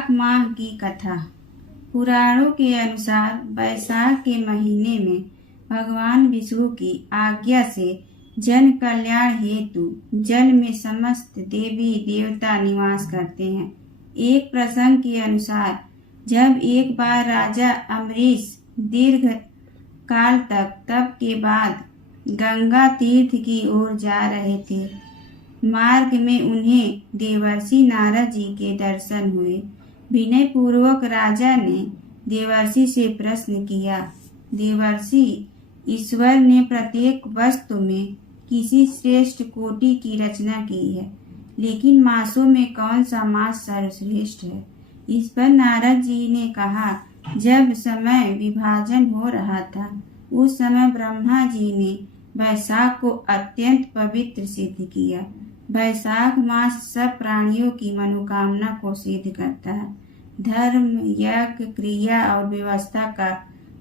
वैशाख माह की कथा। पुराणों के अनुसार वैशाख के महीने में भगवान विष्णु की आज्ञा से जन कल्याण हेतु जल में समस्त देवी देवता निवास करते हैं। एक प्रसंग के अनुसार जब एक बार राजा अम्बरीश दीर्घ काल तक तप के बाद गंगा तीर्थ की ओर जा रहे थे, मार्ग में उन्हें देवर्षि नारद जी के दर्शन हुए। विनय पूर्वक राजा ने देवर्षि से प्रश्न किया, देवर्षि, ईश्वर ने प्रत्येक वस्तु में किसी श्रेष्ठ कोटि की रचना की है, लेकिन मासों में कौन सा मास सर्वश्रेष्ठ है? इस पर नारद जी ने कहा, जब समय विभाजन हो रहा था उस समय ब्रह्मा जी ने वैशाख को अत्यंत पवित्र सिद्ध किया। वैशाख मास सब प्राणियों की मनोकामना को सिद्ध करता है। धर्म, यज्ञ, क्रिया और व्यवस्था का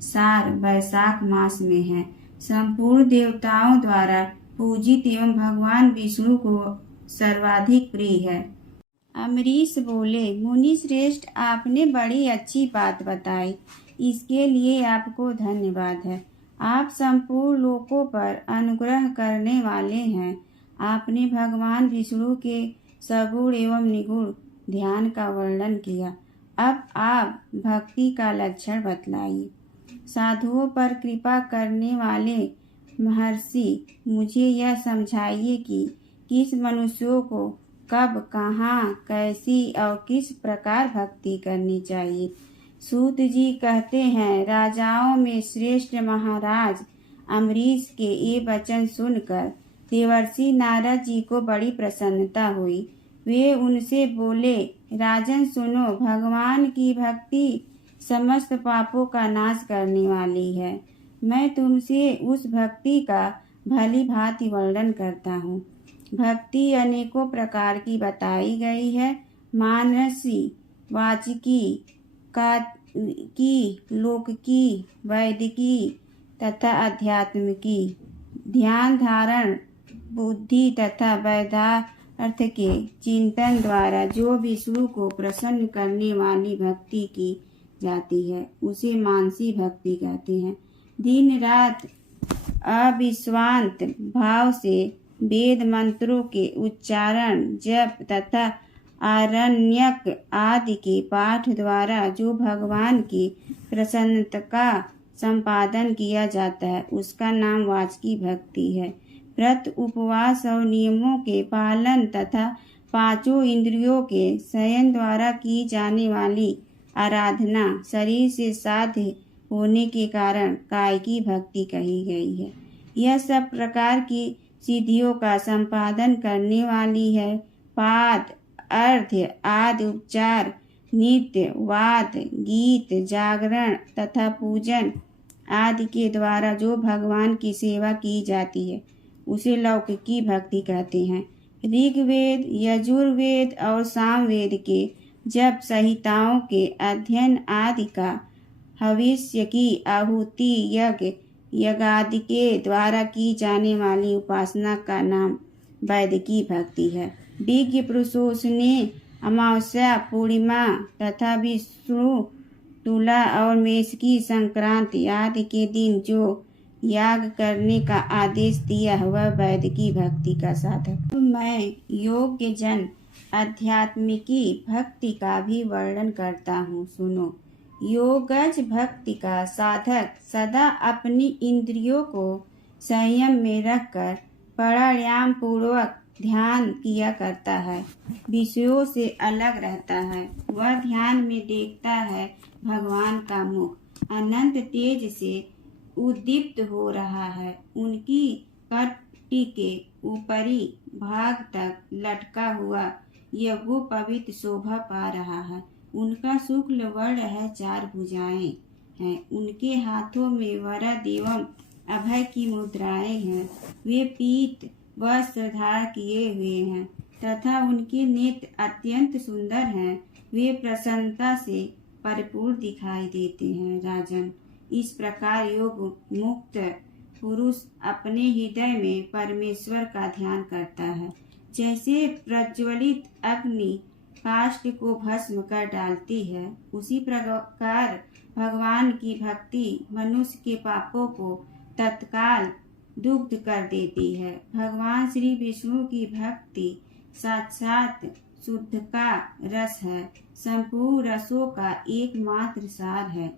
सार वैशाख मास में है। संपूर्ण देवताओं द्वारा पूजित एवं भगवान विष्णु को सर्वाधिक प्रिय है। अम्बरीश बोले, मुनि श्रेष्ठ, आपने बड़ी अच्छी बात बताई, इसके लिए आपको धन्यवाद है। आप संपूर्ण लोकों पर अनुग्रह करने वाले हैं। आपने भगवान विष्णु के सगुण एवं निगुण ध्यान का वर्णन किया। अब आप भक्ति का लक्षण बतलाइए। साधुओं पर कृपा करने वाले महर्षि, मुझे यह समझाइए कि किस मनुष्यों को कब, कहाँ, कैसी और किस प्रकार भक्ति करनी चाहिए। सूत जी कहते हैं, राजाओं में श्रेष्ठ महाराज अम्बरीश के ये वचन सुनकर देवर्षि नारद जी को बड़ी प्रसन्नता हुई। वे उनसे बोले, राजन सुनो, भगवान की भक्ति समस्त पापों का नाश करने वाली है। मैं तुमसे उस भक्ति का भली भांति वर्णन करता हूँ। भक्ति अनेकों प्रकार की बताई गई है। मानसी, वाचिकी, की, लौकिकी, वैदिकी तथा आध्यात्मिकी। ध्यान, धारण, बुद्धि तथा वेदार्थ के चिंतन द्वारा जो विष्णु को प्रसन्न करने वाली भक्ति की जाती है उसे मानसी भक्ति कहते हैं। दिन रात अविश्रांत भाव से वेद मंत्रों के उच्चारण, जप तथा आरण्यक आदि के पाठ द्वारा जो भगवान की प्रसन्नता का संपादन किया जाता है उसका नाम वाचकी भक्ति है। व्रत, उपवास और नियमों के पालन तथा पांचों इंद्रियों के संयम द्वारा की जाने वाली आराधना शरीर से साध्य होने के कारण काय की भक्ति कही गई है। यह सब प्रकार की सिद्धियों का संपादन करने वाली है। पाद, अर्घ्य आदि उपचार, नृत्य, वाद, गीत, जागरण तथा पूजन आदि के द्वारा जो भगवान की सेवा की जाती है उसे लौकिकी भक्ति कहते हैं। ऋग्वेद, यजुर्वेद और सामवेद के जप संहिताओं के अध्ययन आदि का, हविष्य की आहुति, यज्ञ, यज्ञादि के द्वारा की जाने वाली उपासना का नाम वैदिकी भक्ति है। विज्ञ पुरुषों ने अमावस्या, पूर्णिमा तथा विष्णु तुला और मेष की संक्रांति आदि के दिन जो याग करने का आदेश दिया वह वैदिकी भक्ति का साधक। मैं योग्य जन आध्यात्मिकी भक्ति का भी वर्णन करता हूँ, सुनो। योगज भक्ति का साधक सदा अपनी इंद्रियों को संयम में रखकर प्राणायाम पूर्वक ध्यान किया करता है, विषयों से अलग रहता है। वह ध्यान में देखता है भगवान का मुख अनंत तेज से उद्दीप्त हो रहा है, उनकी कटी के ऊपरी भाग तक लटका हुआ यज्ञो पवित्र शोभा पा रहा है। उनका शुक्ल वर्ण है, 4 भुजाएं हैं, उनके हाथों में वरद एवं अभय की मुद्राएं हैं। वे पीत वस्त्र धारण किए हुए हैं तथा उनके नेत्र अत्यंत सुंदर हैं। वे प्रसन्नता से परिपूर्ण दिखाई देते हैं। राजन, इस प्रकार योग मुक्त पुरुष अपने हृदय में परमेश्वर का ध्यान करता है। जैसे प्रज्वलित अग्नि काष्ठ को भस्म कर डालती है, उसी प्रकार भगवान की भक्ति मनुष्य के पापों को तत्काल दुग्ध कर देती है। भगवान श्री विष्णु की भक्ति साक्षात शुद्ध का रस है, संपूर्ण रसों का एकमात्र सार है।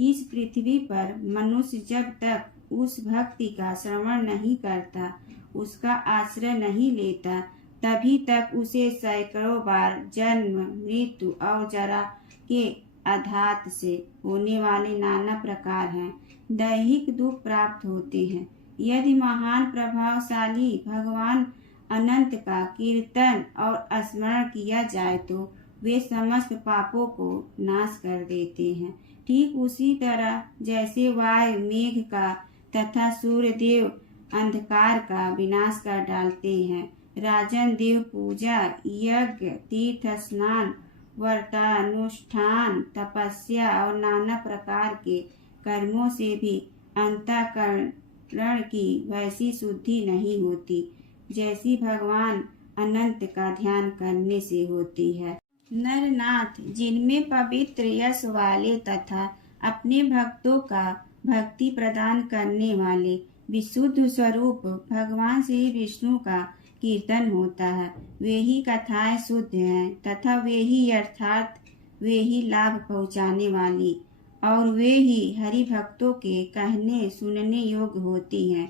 इस पृथ्वी पर मनुष्य जब तक उस भक्ति का श्रवण नहीं करता, उसका आश्रय नहीं लेता, तभी तक उसे सैकड़ों बार जन्म, मृत्यु और जरा के आघात से होने वाले नाना प्रकार हैं दैहिक दुख प्राप्त होते हैं। यदि महान प्रभावशाली भगवान अनंत का कीर्तन और स्मरण किया जाए तो वे समस्त पापों को नाश कर देते हैं। ठीक उसी तरह जैसे वायु मेघ का तथा सूर्य देव अंधकार का विनाश कर डालते हैं, राजन देव पूजा, यज्ञ, तीर्थ स्नान, व्रतानुष्ठान, तपस्या और नाना प्रकार के कर्मों से भी अंतःकरण की वैसी शुद्धि नहीं होती जैसी भगवान अनंत का ध्यान करने से होती है। नरनाथ, जिनमें पवित्र यश वाले तथा अपने भक्तों का भक्ति प्रदान करने वाले विशुद्ध स्वरूप भगवान श्री विष्णु का कीर्तन होता है, वे ही कथाएं शुद्ध हैं तथा वे ही अर्थात वे ही लाभ पहुँचाने वाली और वे ही हरि भक्तों के कहने सुनने योग्य होती हैं।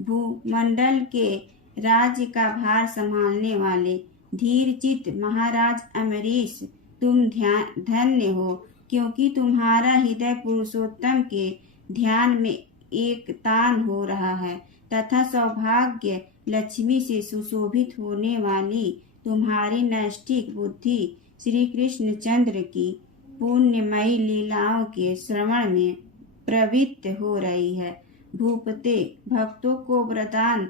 भूमंडल के राज्य का भार संभालने वाले धीर चित्त महाराज अम्बरीश, तुम धन्य हो, क्योंकि तुम्हारा हृदय पुरुषोत्तम के ध्यान में एक तान हो रहा है तथा सौभाग्य लक्ष्मी से सुशोभित होने वाली तुम्हारी नैष्ठिक बुद्धि श्री कृष्ण चंद्र की पुण्यमयी लीलाओं के श्रवण में प्रवृत्त हो रही है। भूपते, भक्तों को वरदान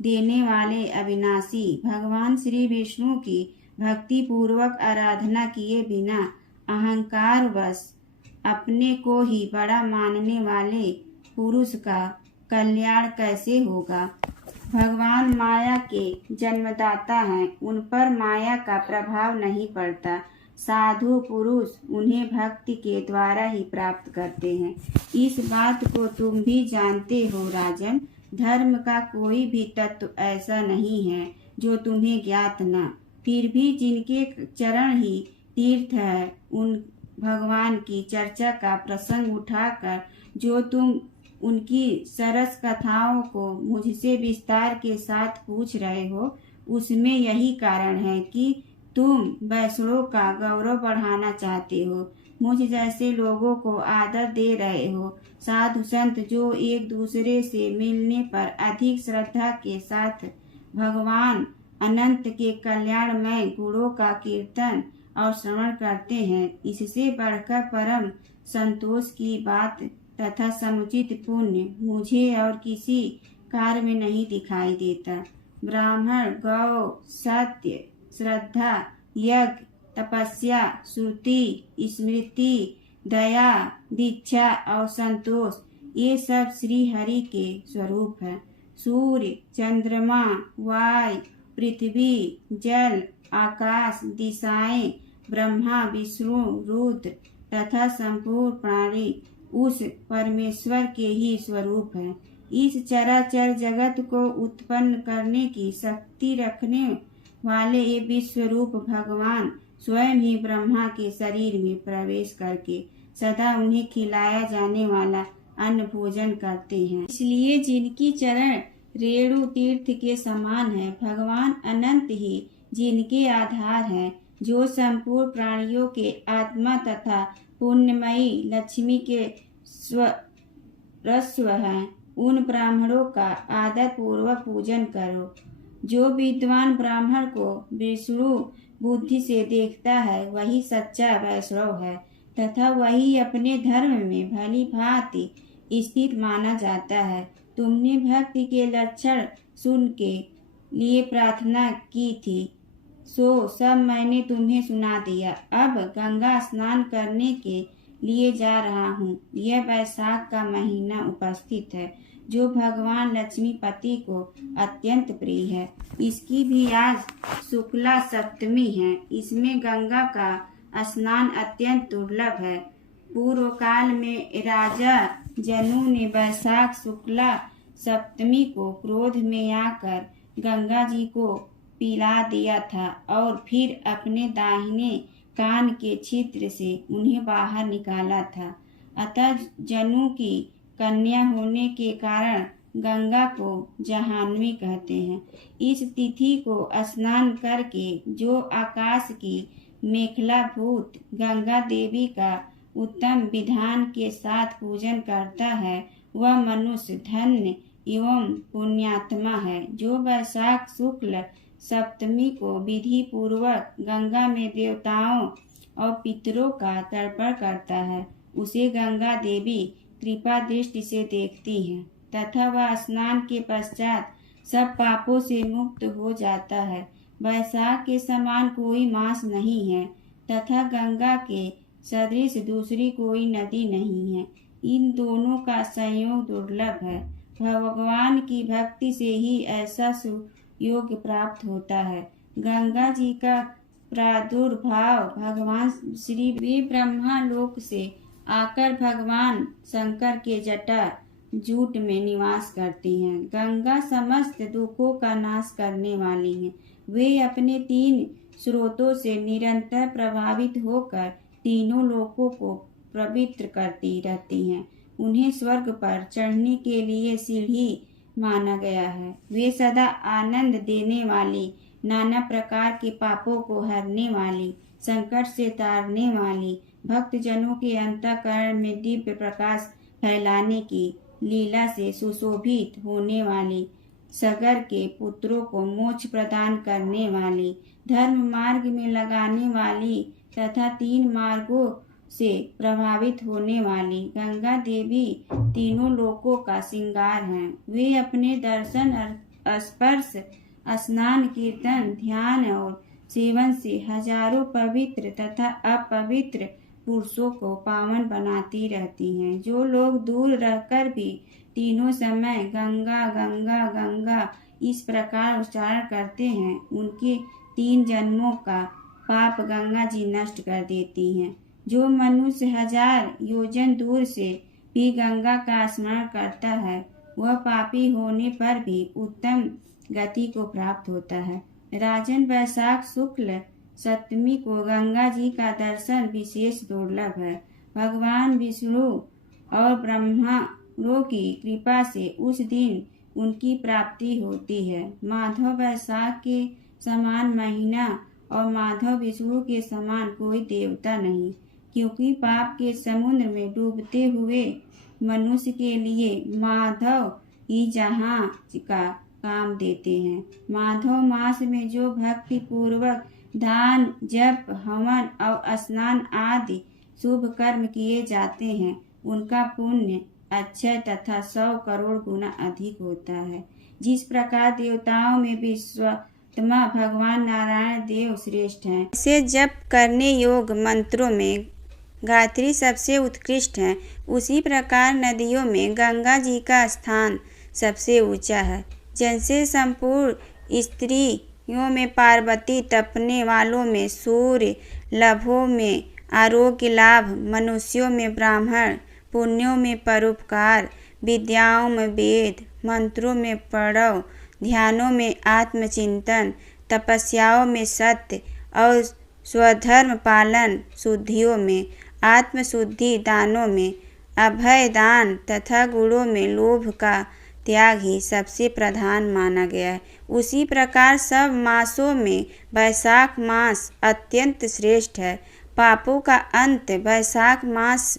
देने वाले अविनाशी भगवान श्री विष्णु की भक्ति पूर्वक आराधना किए बिना अहंकार वश अपने को ही बड़ा मानने वाले पुरुष का कल्याण कैसे होगा। भगवान माया के जन्मदाता हैं, उन पर माया का प्रभाव नहीं पड़ता। साधु पुरुष उन्हें भक्ति के द्वारा ही प्राप्त करते हैं। इस बात को तुम भी जानते हो राजन। धर्म का कोई भी तत्व ऐसा नहीं है जो तुम्हें ज्ञात न, फिर भी जिनके चरण ही तीर्थ है, उन भगवान की चर्चा का प्रसंग उठाकर जो तुम उनकी सरस कथाओं को मुझसे विस्तार के साथ पूछ रहे हो, उसमें यही कारण है कि तुम वैष्णव का गौरव बढ़ाना चाहते हो, मुझ जैसे लोगों को आदर दे रहे हो। साधु संत जो एक दूसरे से मिलने पर अधिक श्रद्धा के साथ भगवान अनंत के कल्याणमय गुणों का कीर्तन और श्रवण करते हैं, इससे बढ़कर परम संतोष की बात तथा समुचित पुण्य मुझे और किसी कार्य में नहीं दिखाई देता। ब्राह्मण, गौ, सत्य, श्रद्धा, यज्ञ, तपस्या, श्रुति, स्मृति, दया, दीक्षा और संतोष, ये सब श्री हरि के स्वरूप है। सूर्य, चंद्रमा, वायु, पृथ्वी, जल, आकाश, दिशाएं, ब्रह्मा, विष्णु, रुद्र तथा संपूर्ण प्राणी उस परमेश्वर के ही स्वरूप है। इस चराचर जगत को उत्पन्न करने की शक्ति रखने वाले ये विश्वरूप भगवान स्वयं ही ब्रह्मा के शरीर में प्रवेश करके सदा उन्हें खिलाया जाने वाला अन्न भोजन करते हैं। इसलिए जिनकी चरण रेणु तीर्थ के समान है, भगवान अनंत ही जिनके आधार हैं, जो संपूर्ण प्राणियों के आत्मा तथा पुण्यमयी लक्ष्मी के स्वरस्व हैं, उन ब्राह्मणों का आदर पूर्वक पूजन करो। जो विद्वान ब्राह्मण को विष्णु बुद्धि से देखता है, वही सच्चा वैष्णव है तथा वही अपने धर्म में भली भांति स्थित माना जाता है। तुमने भक्ति के लक्षण सुन के लिए प्रार्थना की थी, सो सब मैंने तुम्हें सुना दिया। अब गंगा स्नान करने के लिए जा रहा हूँ। यह वैशाख का महीना उपस्थित है। जो भगवान लक्ष्मीपति को अत्यंत प्रिय है। इसकी भी आज शुक्ला सप्तमी है। इसमें गंगा का स्नान अत्यंत दुर्लभ है। पूर्व काल में राजा जनू ने वैशाख शुक्ला सप्तमी को क्रोध में आकर गंगा जी को पिला दिया था और फिर अपने दाहिने कान के छिद्र से उन्हें बाहर निकाला था। अतः जनू की कन्या होने के कारण गंगा को जहान्वी कहते हैं। इस तिथि को स्नान करके जो आकाश की मेखलाभूत गंगा देवी का उत्तम विधान के साथ पूजन करता है वह मनुष्य धन्य एवं पुण्यात्मा है। जो वैशाख शुक्ल सप्तमी को विधि पूर्वक गंगा में देवताओं और पितरों का तर्पण करता है उसे गंगा देवी कृपा दृष्टि से देखती हैं तथा वह स्नान के पश्चात सब पापों से मुक्त हो जाता है। वैशाख के समान कोई मास नहीं है तथा गंगा के सदृश दूसरी कोई नदी नहीं है। इन दोनों का संयोग दुर्लभ है। भगवान की भक्ति से ही ऐसा योग प्राप्त होता है। गंगा जी का प्रादुर्भाव भगवान श्री वे ब्रह्मा लोक से आकर भगवान शंकर के जटा जूट में निवास करती हैं। गंगा समस्त दुखों का नाश करने वाली हैं। वे अपने 3 स्रोतों से निरंतर प्रभावित होकर तीनों लोकों को पवित्र करती रहती हैं। उन्हें स्वर्ग पर चढ़ने के लिए सीढ़ी माना गया है। वे सदा आनंद देने वाली, नाना प्रकार के पापों को हरने वाली, संकट से तारने वाली, भक्त जनों के अंतःकरण में दिव्य प्रकाश फैलाने की लीला से सुशोभित होने वाली, सगर के पुत्रों को मोक्ष प्रदान करने वाली, धर्म मार्ग में लगाने वाली तथा 3 मार्गों से प्रभावित होने वाली गंगा देवी तीनों लोकों का श्रृंगार हैं। वे अपने दर्शन, स्पर्श, स्नान, कीर्तन, ध्यान और सेवन से हजारों पवित्र तथा अपवित्र पुरुषों को पावन बनाती रहती हैं। जो लोग दूर रहकर भी तीनों समय गंगा गंगा गंगा इस प्रकार उच्चारण करते हैं उनके 3 जन्मों का पाप गंगा जी नष्ट कर देती हैं। जो मनुष्य 1000 योजन दूर से भी गंगा का स्मरण करता है वह पापी होने पर भी उत्तम गति को प्राप्त होता है। राजन, वैशाख शुक्ल सप्तमी को गंगा जी का दर्शन विशेष दुर्लभ है। भगवान विष्णु और ब्रह्मा की कृपा से उस दिन उनकी प्राप्ति होती है। माधव वैशाख के समान महीना और माधव विष्णु के समान कोई देवता नहीं, क्योंकि पाप के समुद्र में डूबते हुए मनुष्य के लिए माधव ही जहाज का काम देते हैं। माधव मास में जो भक्ति पूर्वक दान, जप, हवन और स्नान आदि शुभ कर्म किए जाते हैं उनका पुण्य अक्षय तथा 100 करोड़ गुना अधिक होता है। जिस प्रकार देवताओं में विश्वात्मा भगवान नारायण देव श्रेष्ठ हैं, ऐसे जप करने योग मंत्रों में गायत्री सबसे उत्कृष्ट है। उसी प्रकार नदियों में गंगा जी का स्थान सबसे ऊंचा है। जैसे संपूर्ण स्त्रियों में पार्वती, तपने वालों में सूर्य, लाभों में आरोग्य लाभ, मनुष्यों में ब्राह्मण, पुण्यों में परोपकार, विद्याओं में वेद, मंत्रों में प्रणव, ध्यानों में आत्मचिंतन, तपस्याओं में सत्य और स्वधर्म पालन, शुद्धियों में आत्मशुद्धि, दानों में अभय दान तथा गुणों में लोभ का त्याग ही सबसे प्रधान माना गया है। उसी प्रकार सब मासों में वैशाख मास अत्यंत श्रेष्ठ है। पापों का अंत वैशाख मास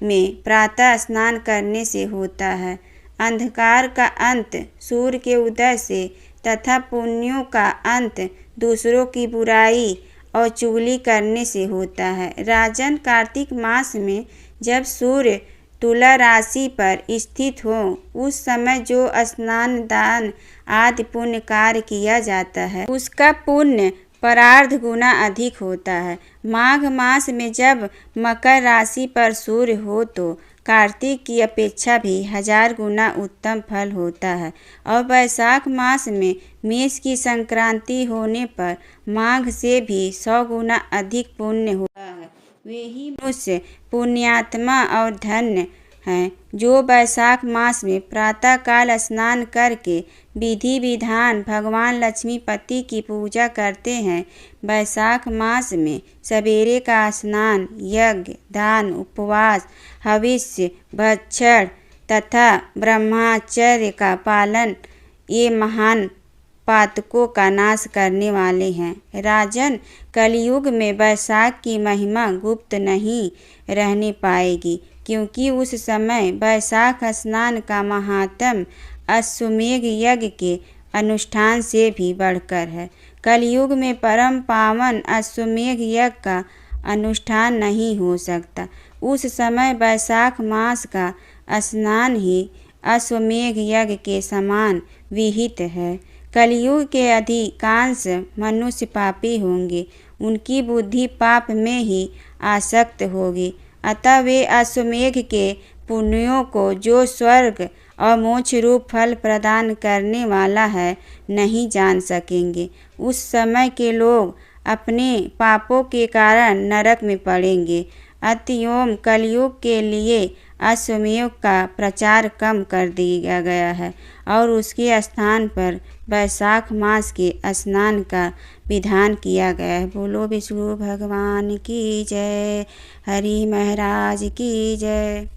में प्रातः स्नान करने से होता है। अंधकार का अंत सूर्य के उदय से तथा पुण्यों का अंत दूसरों की बुराई और चुगली करने से होता है। राजन, कार्तिक मास में जब सूर्य तुला राशि पर स्थित हो उस समय जो स्नान, दान आदि पुण्य कार्य किया जाता है उसका पुण्य परार्ध गुना अधिक होता है। माघ मास में जब मकर राशि पर सूर्य हो तो कार्तिक की अपेक्षा भी 1000 गुना उत्तम फल होता है। और वैशाख मास में मेष की संक्रांति होने पर माघ से भी 100 गुना अधिक पुण्य होता है। वे ही मनुष्य पुण्यात्मा और धन्य हैं जो वैशाख मास में प्रातःकाल स्नान करके विधि विधान भगवान लक्ष्मीपति की पूजा करते हैं। वैशाख मास में सवेरे का स्नान, यज्ञ, दान, उपवास, हविष्य, भक्षण तथा ब्रह्मचर्य का पालन ये महान पातकों का नाश करने वाले हैं। राजन, कलयुग में वैशाख की महिमा गुप्त नहीं रहने पाएगी, क्योंकि उस समय वैशाख स्नान का महात्म अश्वमेघ यज्ञ के अनुष्ठान से भी बढ़कर है। कलयुग में परम पावन अश्वमेघ यज्ञ का अनुष्ठान नहीं हो सकता। उस समय वैशाख मास का स्नान ही अश्वमेघ यज्ञ के समान विहित है। कलयुग के अधिकांश मनुष्य पापी होंगे, उनकी बुद्धि पाप में ही आसक्त होगी, अतः वे अश्वमेघ के पुण्यों को, जो स्वर्ग और मोक्ष रूप फल प्रदान करने वाला है, नहीं जान सकेंगे। उस समय के लोग अपने पापों के कारण नरक में पड़ेंगे। अतएव कलयुग के लिए अश्वमेध का प्रचार कम कर दिया गया है और उसके स्थान पर वैशाख मास के स्नान का विधान किया गया है। बोलो विष्णु भगवान की जय, हरि महाराज की जय।